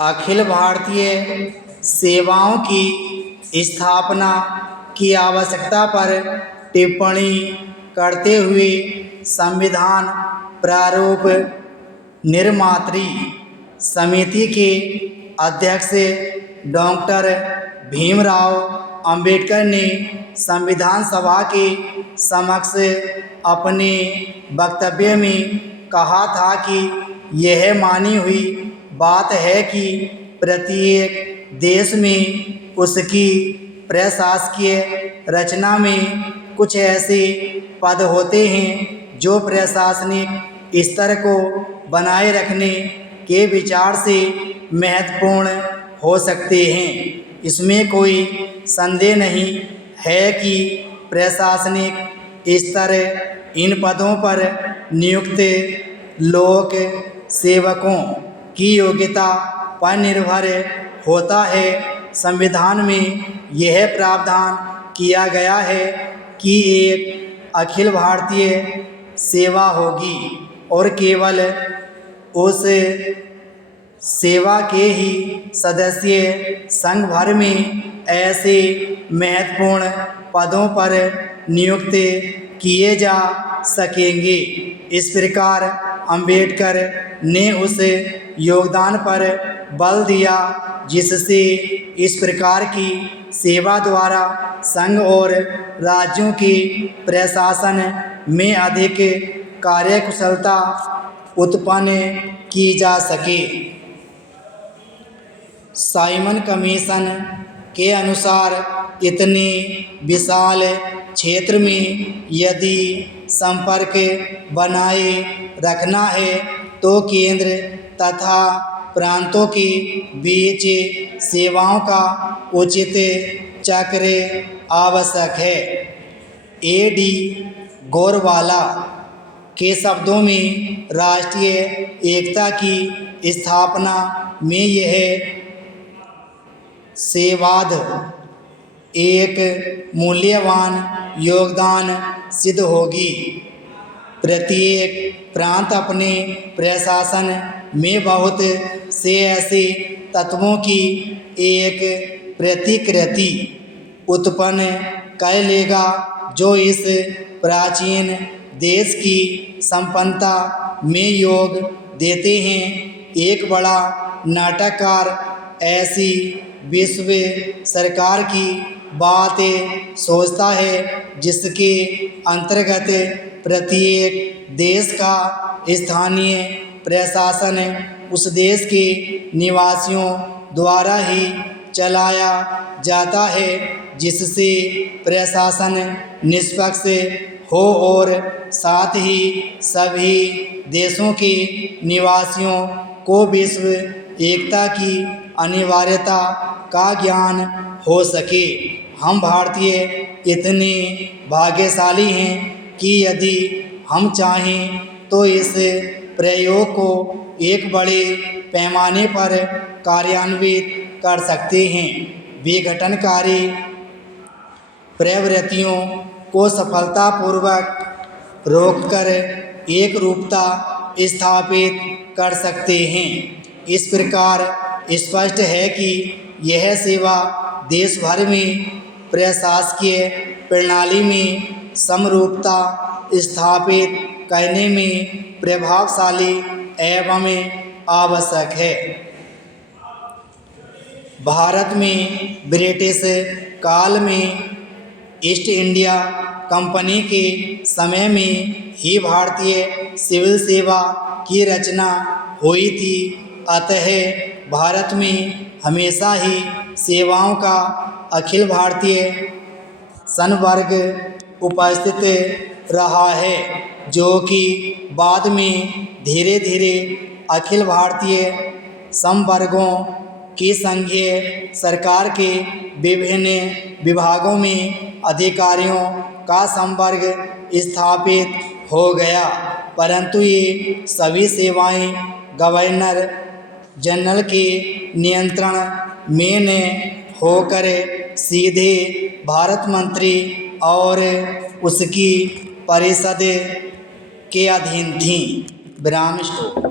अखिल भारतीय सेवाओं की स्थापना की आवश्यकता पर टिप्पणी करते हुए संविधान प्रारूप निर्मात्री समिति के अध्यक्ष डॉक्टर भीमराव अंबेडकर ने संविधान सभा के समक्ष अपने वक्तव्य में कहा था कि यह मानी हुई बात है कि प्रत्येक देश में उसकी प्रशासकीय रचना में कुछ ऐसे पद होते हैं जो प्रशासनिक स्तर को बनाए रखने के विचार से महत्वपूर्ण हो सकते हैं। इसमें कोई संदेह नहीं है कि प्रशासनिक स्तर इन पदों पर नियुक्त लोक सेवकों की योग्यता पर निर्भर होता है। संविधान में यह प्रावधान किया गया है कि एक अखिल भारतीय सेवा होगी और केवल उस सेवा के ही सदस्य संघ भर में ऐसे महत्वपूर्ण पदों पर नियुक्त किए जा सकेंगे। इस प्रकार अंबेडकर ने उस योगदान पर बल दिया जिससे इस प्रकार की सेवा द्वारा संघ और राज्यों की प्रशासन में अधिक कार्यकुशलता उत्पन्न की जा सके। साइमन कमीशन के अनुसार इतने विशाल क्षेत्र में यदि संपर्क बनाए रखना है तो केंद्र तथा प्रांतों के बीच सेवाओं का उचित चक्र आवश्यक है। A.D. गोरवाला के शब्दों में राष्ट्रीय एकता की स्थापना में यह सेवाद एक मूल्यवान योगदान सिद्ध होगी। प्रत्येक प्रांत अपने प्रशासन में बहुत से ऐसे तत्वों की एक प्रतिकृति उत्पन्न कर लेगा जो इस प्राचीन देश की संपन्नता में योग देते हैं। एक बड़ा नाटककार ऐसी विश्व सरकार की बात सोचता है जिसके अंतर्गत प्रत्येक देश का स्थानीय प्रशासन उस देश के निवासियों द्वारा ही चलाया जाता है, जिससे प्रशासन निष्पक्ष हो और साथ ही सभी देशों के निवासियों को विश्व एकता की अनिवार्यता का ज्ञान हो सके। हम भारतीय इतने भाग्यशाली हैं कि यदि हम चाहें तो इस प्रयोग को एक बड़े पैमाने पर कार्यान्वित कर सकते हैं। विघटनकारी प्रवृत्तियों को सफलतापूर्वक रोककर एक रूपता स्थापित कर सकते हैं। इस प्रकार स्पष्ट है कि यह सेवा देश भर में प्रशासकीय प्रणाली में समरूपता स्थापित करने में प्रभावशाली एवं आवश्यक है। भारत में ब्रिटिश काल में ईस्ट इंडिया कंपनी के समय में ही भारतीय सिविल सेवा की रचना हुई थी। अतः भारत में हमेशा ही सेवाओं का अखिल भारतीय संवर्ग उपस्थित रहा है, जो कि बाद में धीरे धीरे अखिल भारतीय संवर्गों की संघीय सरकार के विभिन्न विभागों में अधिकारियों का संवर्ग स्थापित हो गया, परंतु ये सभी सेवाएं गवर्नर जनरल के नियंत्रण में न होकर सीधे भारत मंत्री और उसकी परिषद के अधीन थीं। विराम स्टॉप।